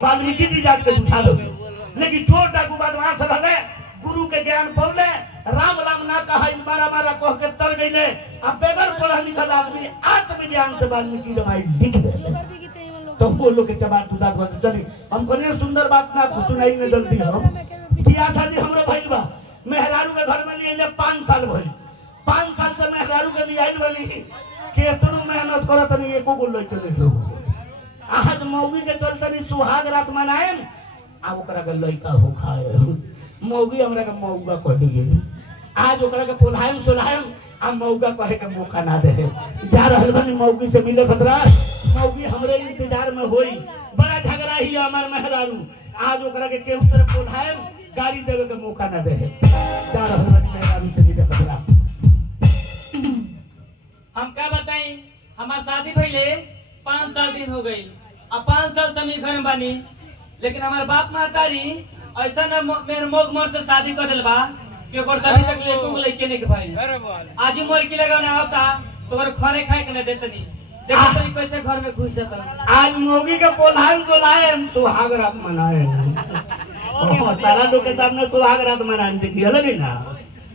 वाल्मीकि जी जाके पूछा लो, लेकिन चोर डाकू बदमाश रहे, गुरु के ज्ञान पौले, राम राम ना कहा मारा मारा कह के तर गईले। अब बेगर पढ़ा लिखल आदमी आत्मज्ञान से वाल्मीकि रामायण लिख दे। तो वो लोग के जवाब दुदा दुदा चली हम कोने सुंदर बात ना सुनाई में जल्दी हम बियाह शादी हमरा भइल बा। मेहरारू के घर में लिए 5 साल भइल, 5 साल से मेहरारू के लिए आइल बनी के तनु मेहनत करत नहीं एको गो लइके ले लो। आज मौगी के चलते नहीं सुहाग रात मनाएम आ ओकरा के लइका हो खाए मौगी हमरा के मौगा कह दिए। आज ओकरा के पोलायम सोलायम आ मौगा कहे के मौका ना दे। जा रहल बनी मौगी से मिले खतरा, मौगी हमरे इंतजार में होई। बड़ा झगड़ा ही हमार मेहरारू, आज ओकरा के केहू तरह पोलायम गाड़ी देवे के मौका ना दे। जा रहल बनी मेहरारू से मिले खतरा। हम क्या बताई, हमार शादी भइले 5 साल दिन हो गई। अब 5 साल से हम घर में बानी, लेकिन हमारे बाप महतारी ऐसा न मेरे मोग मोर से शादी कर दिल बा कि ओकर शादी तक लेके नहीं के भाई। आज ही मोर की लगा ना आवता तो ओकर खाने खाए के न देतनी। देखो तनी कैसे घर में घुस जाता। आज मौगी के पोलायम सोलाए हम सुहाग रात मनाए। सारा लोग के सामने सुहाग रात मनाए देखिए लगे ना।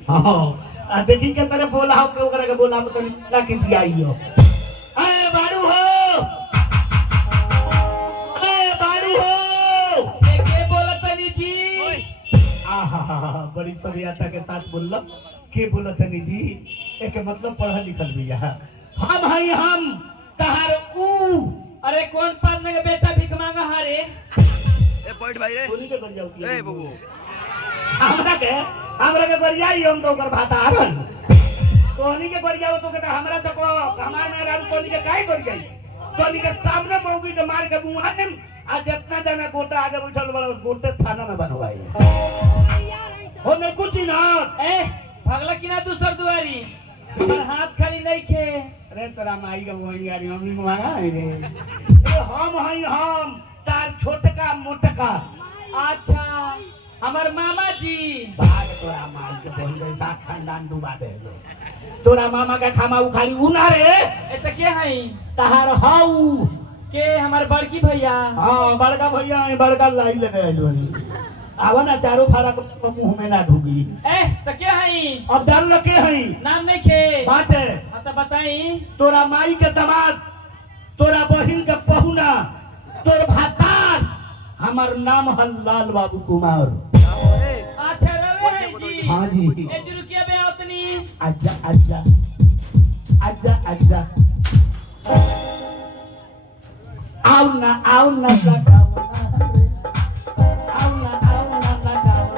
हां देखी के तरह बोला हो के ओकरा के बोला तो ना किसी आई हो। ए बारू हो, ए बारू हो, के बोलत तनी जी। आहा बड़ी सभ्यता के साथ बोललो के बोलत तनी जी। एके मतलब पढ़ल लिखल भी है। हम हई हम तहार ऊ। अरे कौन पालने के बेटा भीख मांगा हारे। ए पॉइंट भाई रे बोली के कर जाऊ की ए बबू हमरा के गरियाई हम तो ओकर भाता आरल तोहनी के गरियाओ तो के हमरा से को हमार में राम तोहनी के काहे गरियाई। तोहनी के सामने मौगी के मार के मुहान आ जितना जना गोटा आगे बैठल बड़ा गोटे थाना में बनवाई हो ने कुछ ना। ए भगला की ना दूसर दुआरी पर हाथ खाली नहीं खे। अरे तोरा माई के मोही गाड़ी मम्मी को मांगा रे ए हम हई हम तार छोटका मोटका। अच्छा हमार मामा जी भाग तोरा माई के बोल गई साथ खानदान डुबा दे लो। तोरा मामा का खामा उखाड़ी उना रे एत के हई तहार हाउ के हमार बड़की भैया। हां बड़का भैया है, बड़का लाई लगे आइलोनी आवा ना चारों फारा को मुंह में ना ढूगी। ए त के हई अब जान ल के हई नाम नहीं खे बात है। हां त बताई। तोरा माई के दामाद, तोरा बहिन के पहुना, तोर भातार हमार नाम है लाल बाबू कुमार। अच्छा रवे है जी। हां जी ए जी रुकिए बे आवतनी। आजा आजा आजा आजा आओ ना लगाओ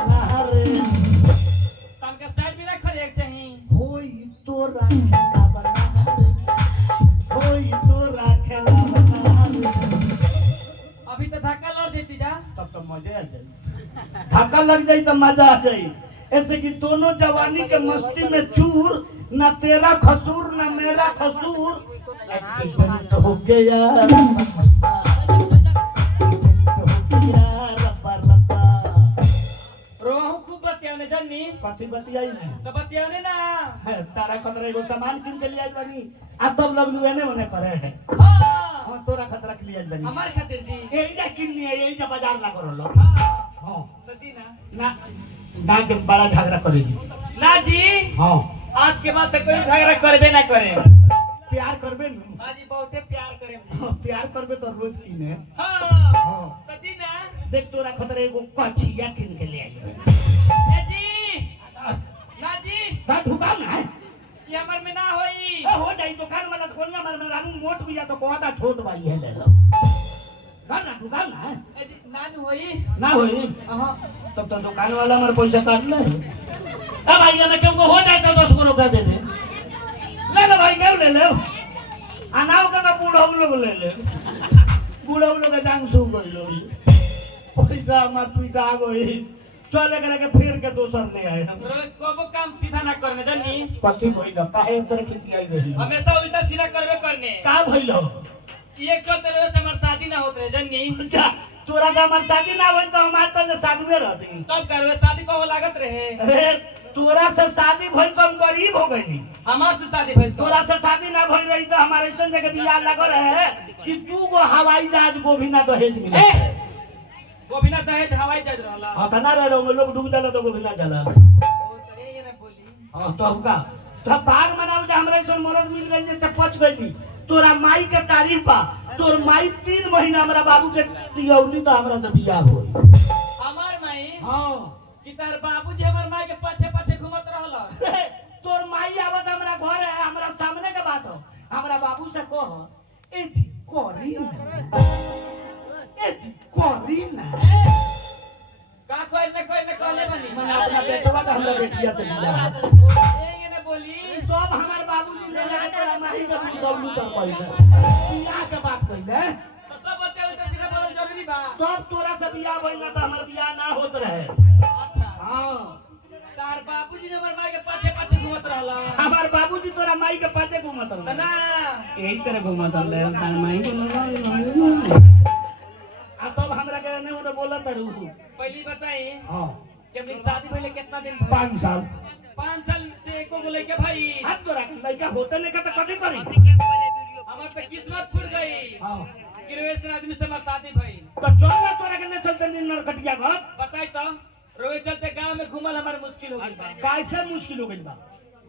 ना रे तनका साइड भी रख एक चाहिए। होई तोरा खेला बना रे, होई तोरा खेला बना रे। अभी तो धक्का लड़ देती जा तब तो मजा आ जाए। धक्का लग जाई तो मजा आ जाई। ऐसे कि दोनों जवानी के मस्ती में चूर, ना तेरा कसूर ना मेरा कसूर। एक्सीडेंट हो गया रोहू खूब बतियाने जन्नी कथी बतियाई ने तो बतियाने ना। तारा खतरा एगो सामान किन के लिए बनी आ तब लगलू एने ओने करे है। हां हां तोरा खतरा के लिए बनी हमार खातिर जी। यही जा किन लिए यही जा बाजार ला करलो। हां हां बती ना ना ना के बड़ा झगड़ा करेगी। ना जी। हां आज के बाद से कोई झगड़ा करबे ना करे। प्यार करबे नु हां जी बहुते प्यार करे। प्यार करबे तो रोज किने। हां हां बती ना। देख तोरा खतरा एगो कछिया किन के ले आई। ए जी ना जी बा ढुका ना ये हमर में ना होई। हो जाई दुकान वाला खोलना मर में रानू मोट भी या तो कोदा छोट भाई है ले लो। ना ढुका ना ए जी नान होई ना होई हां तब तो दुकान वाला हमारे पैसा काट ले। अब भाई हमें क्यों हो जाए तो 10 को रुपया दे दे। ले लो भाई क्यों ले लो अनाव का बूढ़ा लोग ले ले बूढ़ा लोग जांग सू गई लो पैसा हमार पीटा गई चले करे के फिर के दोसर ले आए हम। कोबो काम सीधा ना करने जन्नी कथी भइल काहे अंदर खिसियाई रही हमेशा उल्टा सीधा करबे करने। का भइल एक जो तेरे से हमार शादी ना होत रहे जन्नी। अच्छा तोरा का मन शादी ना होई तो हमार तो शादी में रहती। तब करवे शादी को लागत रहे। अरे तोरा से शादी भइल तो हम गरीब हो गई। हमार से शादी भइल तो तोरा से शादी ना भइल रही तो हमारे ऐसा जगह बियाह लग रहे कि 2 गो हवाई जहाज को भी ना दहेज मिले। गोविना दहेज हवाई जहाज रहला हां तना रहे लोग डूब जाला तो गोविना जाला ओ तरे ये ना बोली हां तो हमका तो बाग मनाल के हमरे से मरद मिल गई त पच गई तोरा माई के तारीफ बा तोर माई 3 महीना हमरा बाबू के दियौली तो हमरा से बियाह होई हमार माई हां कि तार बाबूजी हमर माई के पीछे पीछे घुमत रहला तोर माई आवत हमरा घर है हमरा सामने के बात हो हमरा बाबू से कह एथी करी ना का कोई न कहले बनी मना अपना बेटवा का हमरा बेटिया से बियाह ये ना बोली तो अब हमार बाबूजी ले ले तोरा माई के बियाह कर पहिले बियाह के बात कइले तो सब बच्चे उल्टा सीधा बोलल जरूरी बा तब तोरा से बियाह भइल त हमर बियाह ना होत रहे अच्छा हां तार बाबूजी ने हमर माई के पीछे पीछे घुमत रहला हमार बाबूजी तोरा माई के पाछे घुमत रहे ना यही तरह घुमत रहे तार माई के आ तब हमरा के ने ओने बोलत रहू पहली बताई हां कि अपनी शादी पहले कितना दिन 5 साल 5 साल से एको को लेके भाई अब तोरा के लइका होते ने का त कथि करी हमार पे किस्मत फूट गई हां गिरवेश आदमी से हमार शादी भई तो चल ना तोरा के ने चलते नरकटिया घर बताई तो रोए चलते गांव में घूमल हमार मुश्किल हो गई बा कैसे मुश्किल हो गइल बा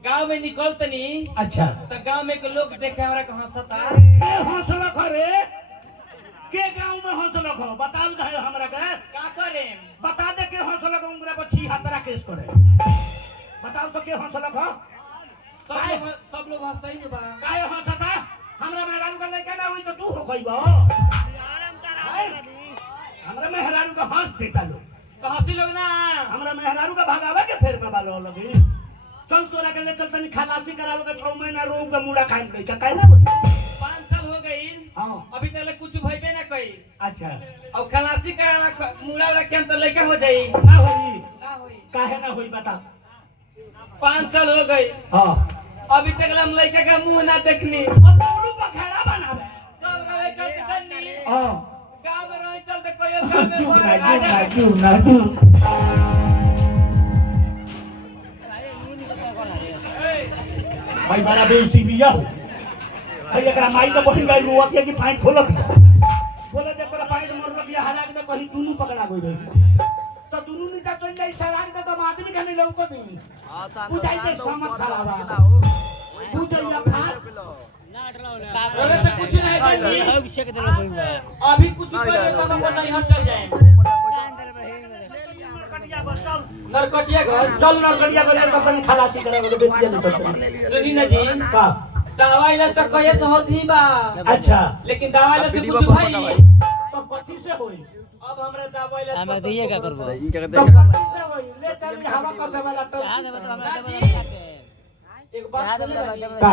गांव में निकलतनी अच्छा तो गांव में के लोग देखे हमरा के हंसता के हौसला करे के गांव में हौसला खो बताल दे हमरा के का करे बता दे के हौसला को उंगरा बच्ची हाथरा केस करे बताओ तो के हौसला खो सब लोग हंसता ही बा काय हंसता हमरा मेहरारू का लइका ना हुई तो तू हो गइबो हमरा मेहरारू का हंस देता लो तो हंसी लोग ना हमरा मेहरारू का भगावे के फेर में बालो लगी चल तोरा के ले चल तनी खलासी करावे के 6 महीना रोग के मुड़ा खान के का काहे ना बोली 5 साल हो गई हां अभी तक कुछ भइबे ना कई अच्छा और खलासी कराना मुड़ा रखे तो लड़का हो जाई ना होई ना होई काहे ना होई बता 5 साल हो गई हां अभी तक हम लड़का का मुंह ना देखनी और नौलू बखेड़ा बनावे सब रहे चलते धन्नी हां गांव में रहे चलते कोई गांव में क्यों बाहर ना आ क्यों जाए भाई बड़ा बेइज्जती बिया भाई एकरा माई तो बहिन गई रुआ के कि पाइप खोलत बोले जे तोरा पाइप मोर बिया हरा के कहीं दुनु पकड़ा गई रही तो दुनु नी तो चल जाई सराग दे तो आदमी के नहीं लौको दी बुझाई से समझ खराब बुझैया फाट बोले से कुछ नहीं करनी अभी कुछ करे तो हम नहीं हट चल जाए नरकटिया घर चल नरकटिया गले तो अपन खलासी करावे के बेटिया ले चल सुनी ना जी का दवाई लग तक कहे तो होत ही बा अच्छा लेकिन दवाई लग से कुछ भाई तो कथि से होई अब हमरा दवाई लग हमें दिए क्या करबो तो कथि से होई ले चल हवा कसे वाला तो एक बात सुनी का